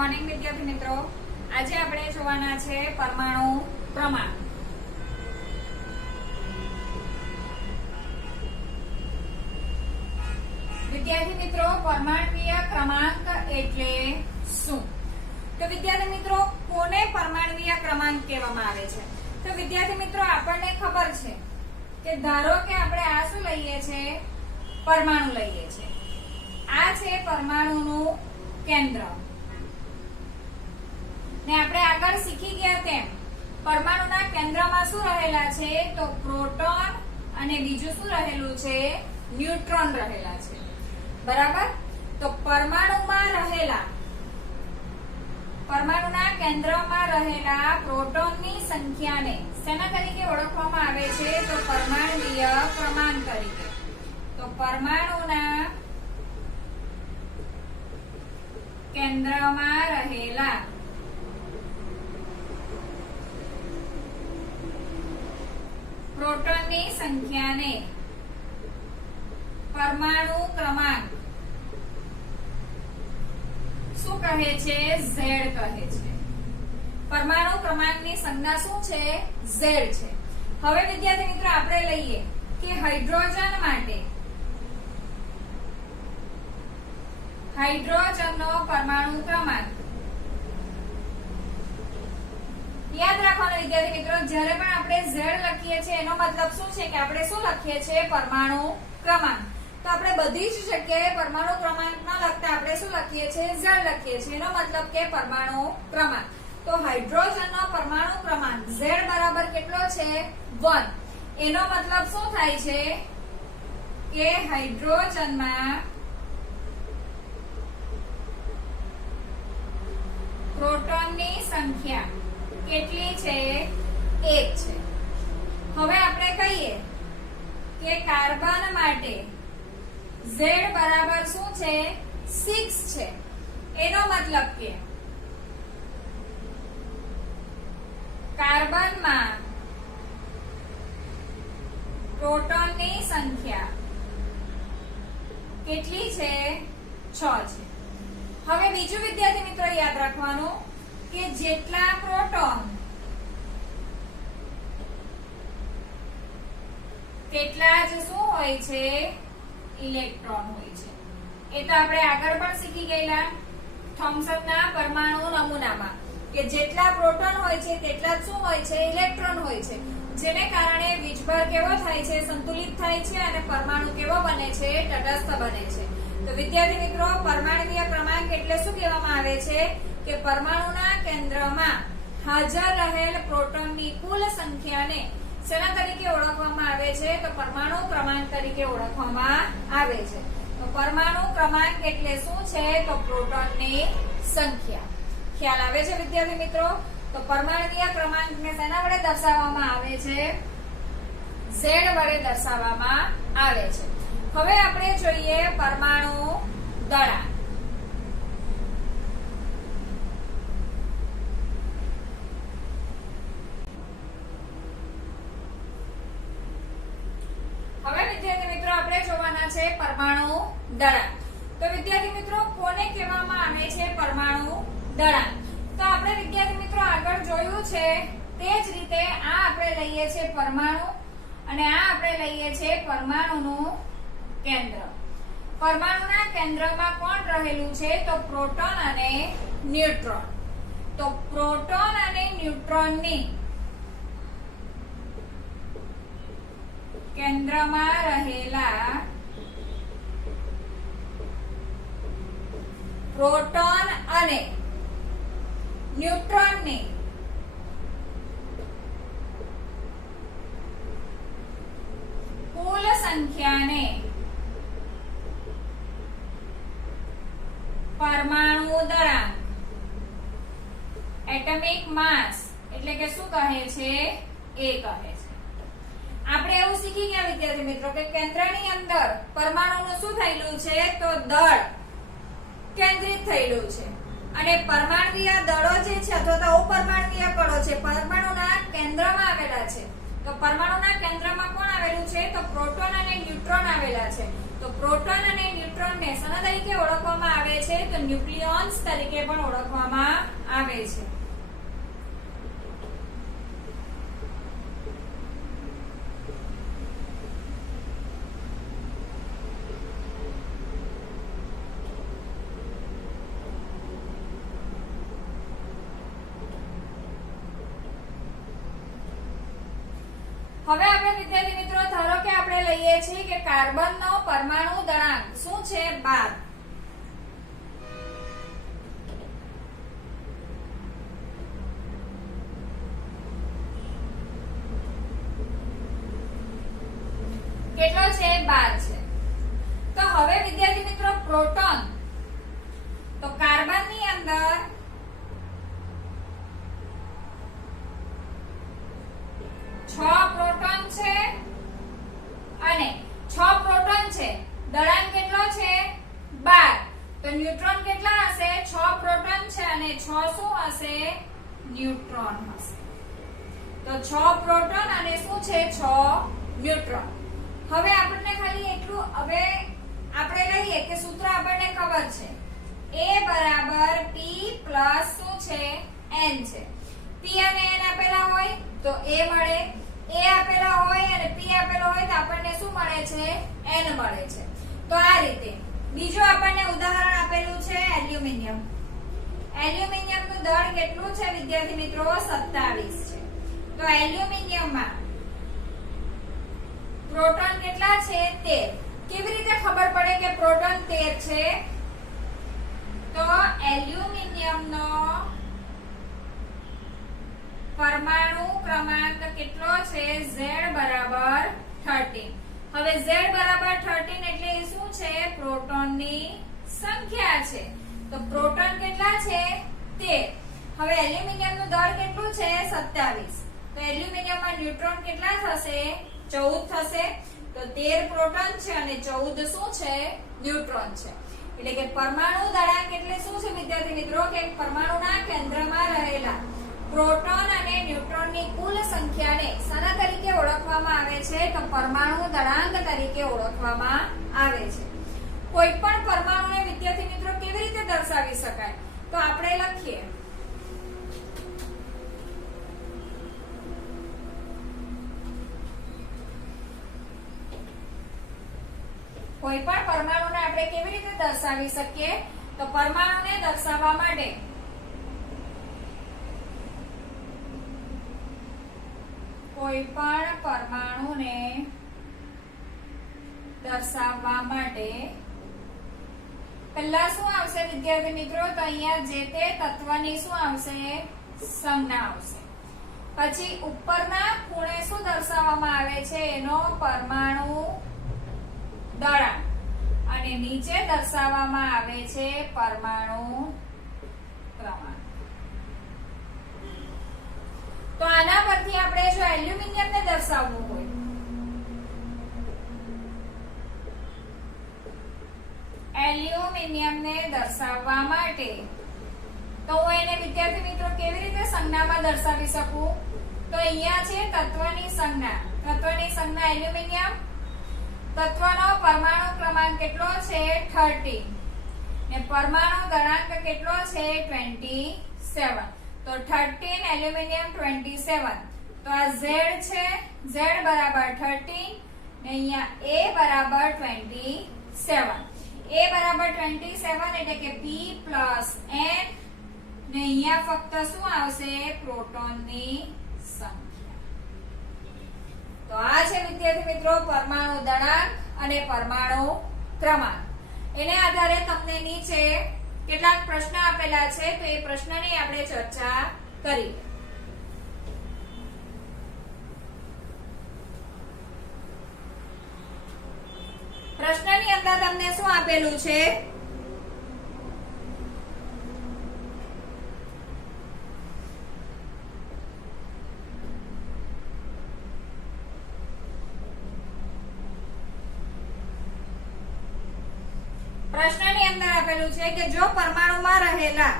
Morning વિદ્યાર્થી મિત્રો, આજે આપણે જોવાના છે પરમાણુ ક્રમાંક। વિદ્યાર્થી મિત્રો, પરમાણ્વીય ક્રમાંક એટલે શું? તો વિદ્યાર્થી મિત્રો, કોને પરમાણ્વીય ક્રમાંક કહેવામાં આવે છે? તો વિદ્યાર્થી મિત્રો, આપણને ખબર છે કે ધારો કે આપણે આ શું લઈએ છે, પરમાણુ લઈએ છે। આ છે પરમાણુનું કેન્દ્ર ને આપણે આગળ શીખી ગયા તેમ પરમાણુના કેન્દ્રમાં શું રહેલા છે, તો પ્રોટોન અને બીજું શું રહેલું છે, ન્યુટ્રોન રહેલા છે, બરાબર। તો પરમાણુના કેન્દ્રમાં રહેલા પ્રોટોનની સંખ્યાને શેના તરીકે ઓળખવામાં આવે છે, તો પરમાણ્વીય ક્રમાંક તરીકે। તો પરમાણુના કેન્દ્રમાં રહેલા પ્રોટોનની સંખ્યાને પરમાણુ ક્રમાંક શું કહે છે, ઝેડ કહે છે। પરમાણુ ક્રમાંકની સંજ્ઞા શું છે, ઝેડ છે। હવે વિદ્યાર્થી મિત્રો, આપણે લઈએ કે હાઇડ્રોજનનો પરમાણુ ક્રમાંક યાદ રાખવાનું વિદ્યાર્થી મિત્રો, જ્યારે પણ આપણે ઝેડ લખીએ છીએ એનો મતલબ શું છે કે આપણે શું લખીએ છીએ, પરમાણુ ક્રમાંક। તો આપણે બધી જ જગ્યાએ પરમાણુ ક્રમાંક ન લખતા આપણે શું લખીએ છીએ, ઝેડ લખીએ છીએ, એનો મતલબ કે પરમાણુ ક્રમાંક। તો હાઇડ્રોજનનો પરમાણુ ક્રમાંક ઝેડ બરાબર કેટલો છે, 1। એનો મતલબ શું થાય છે કે હાઇડ્રોજનમાં પ્રોટોનની સંખ્યા કેટલી છે, 1 છે। હવે આપણે કહીએ કે કાર્બન માટે Z બરાબર શું છે, 6 છે। એનો મતલબ કે કાર્બનમાં પ્રોટોનની સંખ્યા કેટલી છે, 6 છે। હવે બીજું વિદ્યાર્થી મિત્રો યાદ રાખવાનું કે જેટલા પ્રોટોન તેટલા જ શું હોય છે, ઇલેક્ટ્રોન હોય છે। એ તો આપણે આગળ પણ શીખી ગયેલા થોમ્સનના પરમાણુ નમૂનામાં કે જેટલા પ્રોટોન હોય છે તેટલા જ શું હોય છે, ઇલેક્ટ્રોન હોય છે, જેને કારણે વીજભાર કેવો થાય છે, સંતુલિત થાય છે અને પરમાણુ કેવો બને છે, તટસ્થ બને છે। તો વિદ્યાર્થી મિત્રો, પરમાણ્વીય ક્રમાંક એટલે શું કહેવામાં આવે છે કે પરમાણુના કેન્દ્રમાં હાજર રહેલ પ્રોટોનની કુલ સંખ્યાને શેના તરીકે ઓળખવામાં આવે છે, તો પરમાણુ ક્રમાંક તરીકે ઓળખવામાં આવે છે। તો પરમાણુ ક્રમાંક એટલે શું છે, તો પ્રોટોનની સંખ્યા। ખ્યાલ આવે છે વિદ્યાર્થી મિત્રો? તો પરમાણ્વીય ક્રમાંકને શેના વડે દર્શાવવામાં આવે છે, ઝેડ વડે દર્શાવવામાં આવે છે। હવે આપણે જોઈએ પરમાણુ દળાંક। હવે વિદ્યાર્થી મિત્રો, આપણે જોવાના છે પરમાણુ દળાંક। તો વિદ્યાર્થી મિત્રો, કોને કહેવામાં આવે છે પરમાણુ દળાંક? તો આપણે વિદ્યાર્થી મિત્રો આગળ જોયું છે તે જ રીતે આ આપણે લઈએ છીએ પરમાણુ અને આ આપણે લઈએ છીએ પરમાણુનું કેન્દ્ર। પરમાણુના કેન્દ્રમાં કોણ રહેલું છે, તો પ્રોટોન અને ન્યુટ્રોન। તો પ્રોટોન અને ન્યુટ્રોનની કેન્દ્રમાં રહેલા પ્રોટોન અને ન્યુટ્રોનની કુલ સંખ્યાને પરમાણુ દળાંક એટમિક માસ એટલે કે શું કહે છે, એ કહે છે। આપણે એવું શીખી ગયા વિદ્યાર્થી મિત્રો કે કેન્દ્રની અંદર પરમાણુનું શું થયેલું છે, તો દળ કેન્દ્રિત થયેલું છે અને પરમાણ્વીય દળો જે છે અથવા તો અપરમાણ્વીય કણો છે પરમાણુના કેન્દ્રમાં આવેલા છે। તો પરમાણુના કેન્દ્રમાં કોણ આવેલું છે, તો પ્રોટોન અને ન્યુટ્રોન ન્યુટ્રોન આવેલા છે. તો પ્રોટોન અને ન્યુટ્રોનને શેના તરીકે ઓળખવામાં આવે છે? તો ન્યુક્લિયોન્સ તરીકે પણ ઓળખવામાં આવે છે. હવે આપણે વિદ્યાર્થી મિત્રો ધારો કે આપણે લઈએ છીએ કે કાર્બનનો પરમાણુ દળાંક શું છે? 12. કેટલો છે? 12 છે. તો હવે વિદ્યાર્થી મિત્રો પ્રોટોન, તો કાર્બનની અંદર 6 પ્રોટોન છે અને 6 પ્રોટોન છે. દળાંક કેટલો છે? 12. તો ન્યુટ્રોન કેટલા હશે? 6 પ્રોટોન છે અને 6 શું હશે? ન્યુટ્રોન હશે. તો 6 પ્રોટોન અને શું છે? 6 ન્યુટ્રોન. હવે આપણને ખાલી એટલું, હવે આપણે લઈએ કે સૂત્ર આપણને ખબર છે. A બરાબર P પ્લસ શું છે? N છે. P અને N આપેલા હોય તો A મળે, A આપેલા હોય અને P આપેલો હોય તો આપણને શું મળે છે? N મળે છે. તો આ રીતે. બીજું આપણને ઉદાહરણ આપેલું છે એલ્યુમિનિયમ. એલ્યુમિનિયમનું દળ કેટલું છે વિદ્યાર્થી મિત્રો? 27 છે. તો એલ્યુમિનિયમમાં પ્રોટોન કેટલા છે? 13. કેવી રીતે ખબર પડે કે પ્રોટોન 13 છે? તો એલ્યુમિનિયમનો પરમાણુ ક્રમાંક કેટલો છે? Z બરાબર 13. હવે Z બરાબર 13 એટલે શું છે? પ્રોટોનની સંખ્યા છે. તો પ્રોટોન કેટલા છે? 13. હવે એલ્યુમિનિયમનું દળ કેટલું છે? 27. તો એલ્યુમિનિયમમાં ન્યુટ્રોન કેટલા થશે? 14 થશે. તો 13 પ્રોટોન છે અને 14 શું છે? ન્યુટ્રોન છે. એટલે કે પરમાણુ દળાંક એટલે શું છે વિદ્યાર્થી મિત્રો? કે પરમાણુના કેન્દ્રમાં રહેલા પ્રોટોન અને ન્યુટ્રોનની કુલ સંખ્યાને શાના તરીકે ઓળખવામાં આવે છે? તો પરમાણુ દળાંક તરીકે ઓળખવામાં આવે છે. કોઈ પણ પરમાણુને વિદ્યાર્થી મિત્રો કેવી રીતે દર્શાવી શકાય? તો આપણે લખીએ. કોઈ પણ પરમાણુને આપણે કેવી રીતે દર્શાવી શકીએ? તો પરમાણુને દર્શાવવા માટે કોઈ પણ પરમાણુને દર્શાવવા માટે પહેલા શું આવશે વિદ્યાર્થી મિત્રો? તો અહીંયા જે તે તત્વની શું આવશે? સંજ્ઞા આવશે. પછી ઉપરના ખૂણે શું દર્શાવવામાં આવે છે? એનો પરમાણુ દળાંક. અને નીચે દર્શાવવામાં આવે છે પરમાણુ ક્રમાંક. તો આના પરથી આપણે જો એલ્યુમિનિયમને દર્શાવવું હોય, એલ્યુમિનિયમને દર્શાવવા માટે તો હું એને વિદ્યાર્થી મિત્રો કેવી રીતે સંજ્ઞામાં દર્શાવી શકું? તો અહીંયા છે તત્વની સંજ્ઞા. તત્વની સંજ્ઞા એલ્યુમિનિયમ. તત્વનો પરમાણુ ક્રમાંક કેટલો છે? 13. ને પરમાણુ દળાંક કેટલો છે? 27. તો 13 એલ્યુમિનિયમ 27. તો આ Z છે. Z બરાબર 13 ને અહીંયા A બરાબર 27. A બરાબર 27 એટલે કે P પ્લસ N ને અહીંયા ફક્ત શું આવશે? પ્રોટોનની સંખ્યા. તો આ છે વિદ્યાર્થી મિત્રો પરમાણુ દળાંક અને પરમાણુ ક્રમાંક. એને આધારે તમને નીચે કેટલાક પ્રશ્ન આપેલા છે તો એ પ્રશ્નની આપણે ચર્ચા કરી. પ્રશ્નની અંદર તમને શું આપેલું છે? પ્રશ્નની અંદર આપેલું છે કે જો પરમાણુમાં રહેલા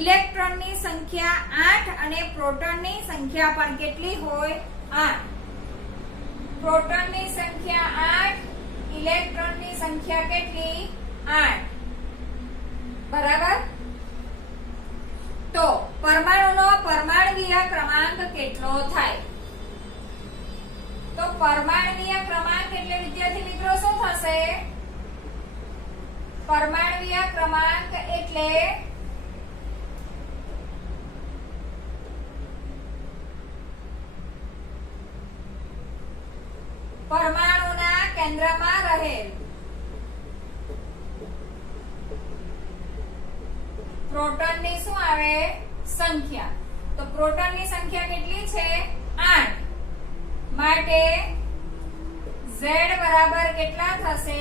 ઇલેક્ટ્રોનની સંખ્યા 8 અને પ્રોટોનની સંખ્યા પણ કેટલી હોય? 8. પ્રોટોનની સંખ્યા 8 સંખ્યા કેટલી? 8. બરાબર. તો પરમાણુનો પરમાણ્વીય ક્રમાંક કેટલો થાય? તો પરમાણ્વીય ક્રમાંક એટલે વિદ્યાર્થી મિત્રો શું થશે? પરમાણ્વીય ક્રમાંક એટલે પરમાણુના કેન્દ્રમાં રહેલ પ્રોટોનની શું આવે? સંખ્યા. તો પ્રોટોનની સંખ્યા કેટલી છે? 8. માટે Z બરાબર કેટલા થશે?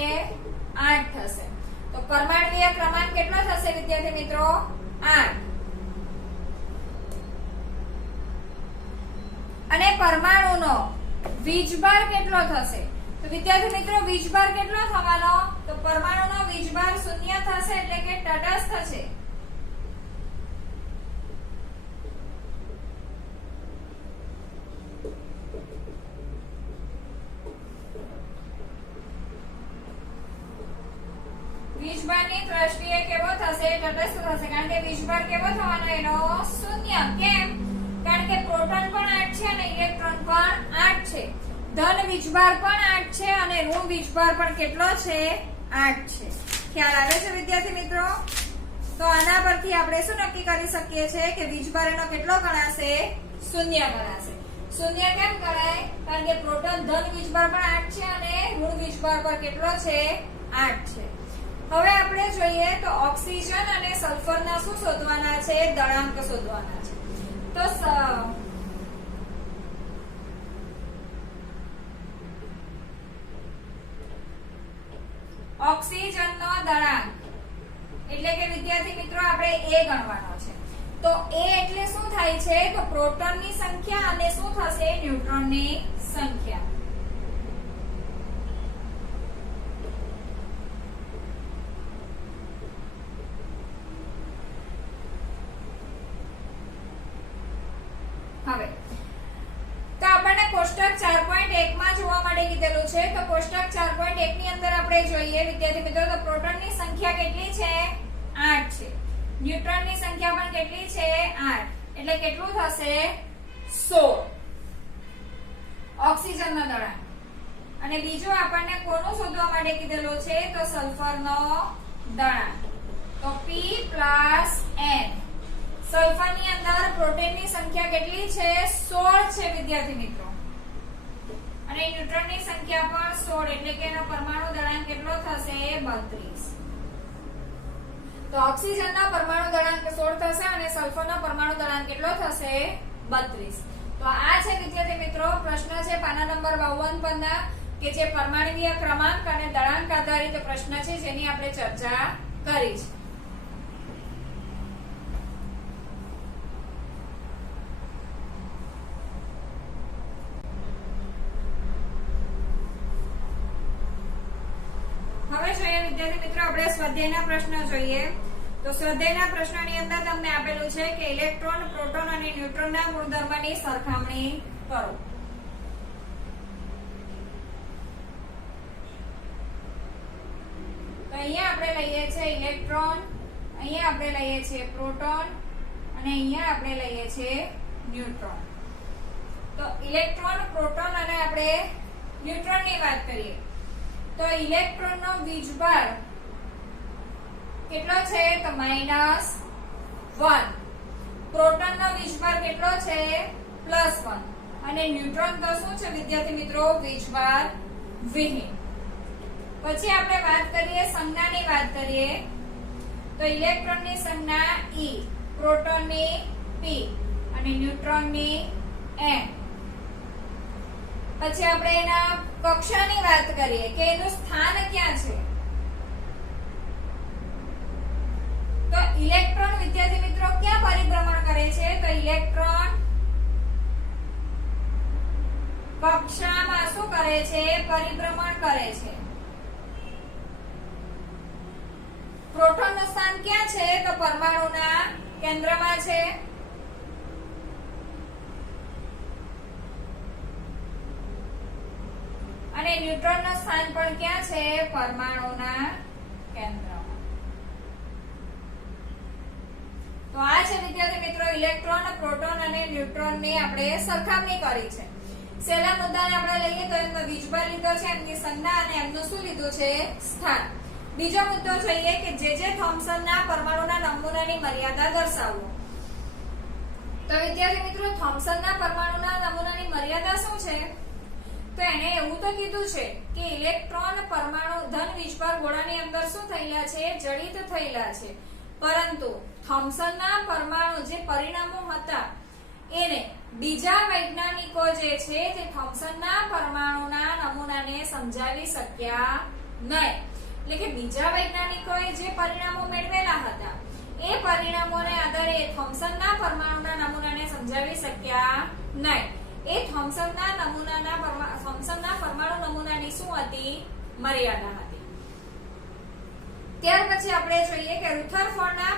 8 થશે. તો પરમાણ્વીય ક્રમાંક કેટલો થશે વિદ્યાર્થી મિત્રો? 8. અને પરમાણુનો વીજભાર કેટલો થશે? તો વિદ્યાર્થી મિત્રો વીજભાર કેટલો થવાનો? તો પરમાણુનો વીજભાર 0 થશે એટલે કે તટસ્થ છે. વીજભારની દ્રષ્ટિએ કેવો થશે? તટસ્થ થશે. કારણ કે વીજભાર કેવો થવાનો એનો? 0. કેમ? કારણ કે પ્રોટોન પણ 8 છે અને ઇલેક્ટ્રોન પણ 8 છે. ધન વીજભાર પણ 8 છે અને ઋણ વીજભાર પણ કેટલો છે? 8 છે. ખ્યાલ આવે છે વિદ્યાર્થી મિત્રો? તો આના પરથી આપણે શું નક્કી કરી શકીએ છીએ કે વીજભાર એનો કેટલો ગણાશે? 0 ગણાશે. 0 કેમ ગણાય? કારણ કે પ્રોટોન ધન વીજભાર પણ 8 છે અને ઋણ વીજભાર પર કેટલો છે? 8 છે. હવે આપણે જોઈએ તો ઓક્સિજન અને સલ્ફરના શું શોધવાના છે? દળાંક શોધવાના છે. તો ઓક્સિજનનો દળાંક એટલે કે વિદ્યાર્થી મિત્રો આપણે A ગણવાનો છે. તો A એટલે શું થાય છે? તો પ્રોટોનની સંખ્યા અને શું થશે? ન્યુટ્રોનની સંખ્યા. હવે તો આપણને કોષ્ટક 4.1 માં જોવા માટે કીધેલું છે. તો કોષ્ટક 4.1 ની અંદર આપણે જોઈએ વિદ્યાર્થી મિત્રો તો પ્રોટોનની સંખ્યા કેટલી છે? 8 છે. ન્યુટ્રોનની સંખ્યા પણ કેટલી છે? 8. એટલે કેટલું થશે? 16. ઓક્સિજનનો દળાંક. અને બીજું આપણને કોનું શોધવા માટે કીધેલું છે? તો સલ્ફરનો દળાંક. તો P + N. સલ્ફરની અંદર પ્રોટોનની સંખ્યા કેટલી છે? 16 છે વિદ્યાર્થી મિત્રો. અને ન્યુટ્રોનની સંખ્યા પણ 16 એટલે કે એનો પરમાણુ દળાંક કેટલો થશે? 32. તો ઓક્સિજનનો પરમાણુ દળાંક 16 થશે અને સલ્ફરનો પરમાણુ દળાંક કેટલો થશે? 32. તો આ છે વિદ્યાર્થી મિત્રો પ્રશ્ન છે પાના નંબર 52 પરના કે જે પરમાણ્વીય ક્રમાંક અને દળાંક આધારિત પ્રશ્ન છે જેની આપણે ચર્ચા કરી છે. હવે જોઈએ વિદ્યાર્થી મિત્રો આપણે સ્વાધ્યાયના પ્રશ્ન જોઈએ. તો સ્વાધ્યાયના પ્રશ્નની અંદર તમને આપેલું છે કે ઇલેક્ટ્રોન, પ્રોટોન અને ન્યુટ્રોનના ગુણધર્મની સરખામણી કરો. તો અહીંયા આપણે લઈએ છીએ ઇલેક્ટ્રોન, અહીંયા આપણે લઈએ છીએ પ્રોટોન અને અહીંયા આપણે લઈએ છીએ ન્યુટ્રોન. તો ઇલેક્ટ્રોન, પ્રોટોન અને આપણે ન્યુટ્રોનની વાત કરીએ તો ઇલેક્ટ્રોનનો વીજભાર કેટલો છે? તો -1. પ્રોટોનનો વીજભાર કેટલો છે? +1. અને ન્યુટ્રોન તો શું છે વિદ્યાર્થી મિત્રો? વીજભાર વિહીન. પછી આપણે વાત કરીએ સંજ્ઞાની વાત કરીએ તો ઇલેક્ટ્રોનની સંજ્ઞા E, પ્રોટોનની P અને ન્યુટ્રોનની N. પછી આપણે એના કક્ષાની વાત કરીએ કે એનું સ્થાન ક્યાં છે. તો ઇલેક્ટ્રોન વિદ્યાર્થી મિત્રો ક્યાં પરિભ્રમણ કરે છે? તો ઇલેક્ટ્રોન કક્ષામાં શું કરે છે? પરિભ્રમણ કરે છે. પ્રોટોનનું સ્થાન ક્યાં છે? તો પરમાણુના કેન્દ્રમાં છે. અને ન્યુટ્રોનનું સ્થાન પણ ક્યાં છે? પરમાણુના કેન્દ્રમાં. તો આ છે વિદ્યાર્થી મિત્રો ઇલેક્ટ્રોન, પ્રોટોન અને ન્યુટ્રોનની આપણે સરખામણી કરી છે. છેલ્લા મુદ્દાને આપણે લઈએ તો એમનો વીજભાર લીધો છે, એમની સંજ્ઞા અને એમનું શું લીધું છે? સ્થાન. બીજો મુદ્દો જોઈએ કે જે થોમ્સનના પરમાણુના નમૂનાની મર્યાદા દર્શાવો. તો વિદ્યાર્થી મિત્રો થોમ્સનના પરમાણુના નમૂનાની મર્યાદા શું છે? તો એને એવું તો કીધું છે કે ઇલેક્ટ્રોન પરમાણુ ધન વીજભાર ગોળાની અંદર શું થયેલા છે? જડિત થયેલા છે. પરંતુ થોમ્સનના પરમાણુ જે પરિણામો હતા એને બીજા વૈજ્ઞાનિકો જે છે તે થોમ્સનના પરમાણુના નમૂનાને સમજાવી શક્યા નહીં. એટલે કે બીજા વૈજ્ઞાનિકોએ જે પરિણામો મેળવેલા હતા એ પરિણામોને આધારે થોમ્સનના પરમાણુના નમૂનાને સમજાવી શક્યા નહીં. એ થોમ્સનના પરમાણુ નમૂનાની શું હતી? મર્યાદા હતી. ત્યાર પછી આપણે જોઈએ કે રુથરફોર્ડના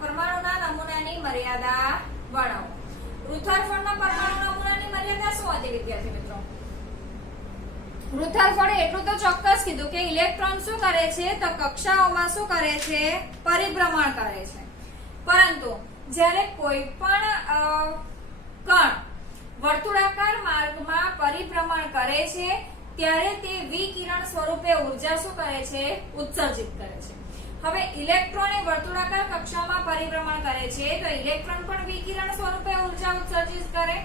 પરમાણુના નમૂનાની મર્યાદા વર્ણવો. રુથરફોર્ડના પરમાણુ નમૂનાની મર્યાદા શું હતી વિદ્યાર્થી મિત્રો? રુથરફોર્ડે એટલું તો ચોક્કસ કીધું કે ઇલેક્ટ્રોન શું કરે છે? તો કક્ષાઓમાં શું કરે છે? પરિભ્રમણ કરે છે. પરંતુ જ્યારે કોઈ પણ કણ વર્તુળાકાર માર્ગમાં પરિભ્રમણ કરે છે ત્યારે તે વિકિરણ સ્વરૂપે ઉર્જા શું કરે છે? ઉત્સર્જિત કરે છે. હવે ઇલેક્ટ્રોન એ વર્તુળાકાર કક્ષામાં પરિભ્રમણ કરે છે તો ઇલેક્ટ્રોન પણ વિકિરણ સ્વરૂપે ઉર્જા ઉત્સર્જિત કરે,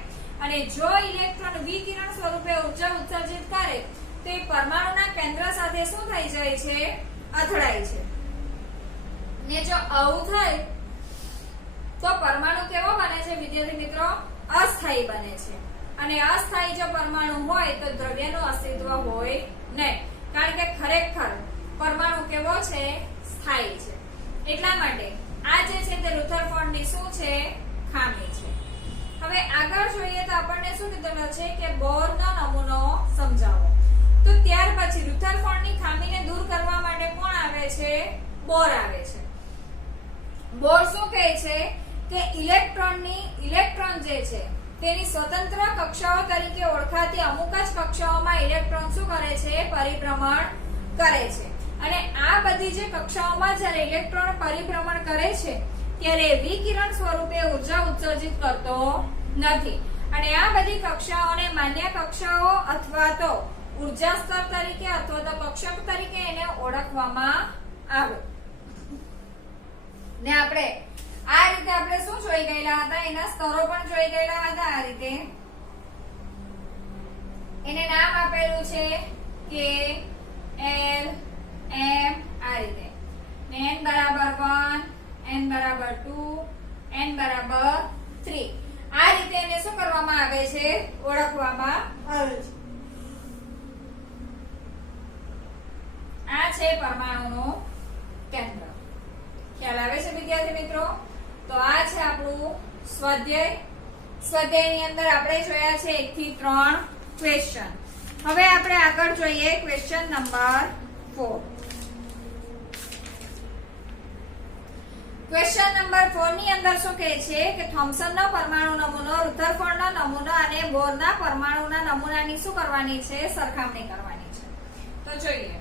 અને જો ઇલેક્ટ્રોન વિકિરણ સ્વરૂપે ઉર્જા ઉત્સર્જિત કરે તો એ પરમાણુના કેન્દ્ર સાથે શું થઈ જાય છે? અથડાય છે. ને જો આવું થાય તો પરમાણુ કેવો બને છે વિદ્યાર્થી મિત્રો? અસ્થાયી બને છે. અને અસ્થાયી જો પરમાણુ હોય તો દ્રવ્યનું અસ્તિત્વ હોય નહીં, કારણ કે ખરેખર પરમાણુ કેવો છે? સ્થાયી છે. એટલા માટે આ જે છે તે રુથરફોર્ડની શું છે? ખામી છે. હવે આગળ જોઈએ તો આપણને શું કીધેલું છે કે બોરનો નમૂનો સમજાવો. તો ત્યાર પછી રુથરફોર્ડની ખામીને દૂર કરવા માટે કોણ આવે છે? બોર આવે છે. બોર શું કહે છે કે ઇલેક્ટ્રોન જે છે તેની સ્વતંત્ર કક્ષાઓ તરીકે ઓળખાતી અમુક જ કક્ષાઓમાં ઇલેક્ટ્રોન શું કરે છે? પરિભ્રમણ કરે છે. અને આ બધી જે કક્ષાઓમાં જ્યારે ઇલેક્ટ્રોન પરિભ્રમણ કરે છે ત્યારે વિકિરણ સ્વરૂપે ઉર્જા ઉત્સર્જિત કરતો નથી. અને આ બધી કક્ષાઓને માન્ય કક્ષાઓ અથવા તો ઉર્જા સ્તર તરીકે અથવા તો કક્ષક તરીકે એને ઓળખવામાં આવે. ને આપણે આ રીતે આપણે શું જોઈ ગયેલા હતા? એના સ્તરો પણ જોઈ ગયેલા હતા. આ રીતે એને નામ આપેલું છે કે L M આ રીતે. ને n બરાબર 1, n બરાબર 2, n બરાબર 3. આ રીતે એને શું કરવામાં આવે છે? ઓળખવામાં આવે છે. આ છે પરમાણુનું કેન્દ્ર. ખ્યાલ આવે છે વિદ્યાર્થી મિત્રો? તો આ છે આપણું સ્વાધ્યાય. સ્વાધ્યાયની અંદર આપણે જોયા છે 1 થી 3 ક્વેશ્ચન. હવે આપણે આગળ જોઈએ ક્વેશ્ચન નંબર 4. ક્વેશ્ચન નંબર 4 ની અંદર શું કહે છે કે થોમ્સનનો પરમાણુ નમૂનો, રુથરફોર્ડનો નમૂનો અને બોરના પરમાણુના નમૂનાની શું કરવાની છે? સરખામણી કરવાની છે. તો જોઈએ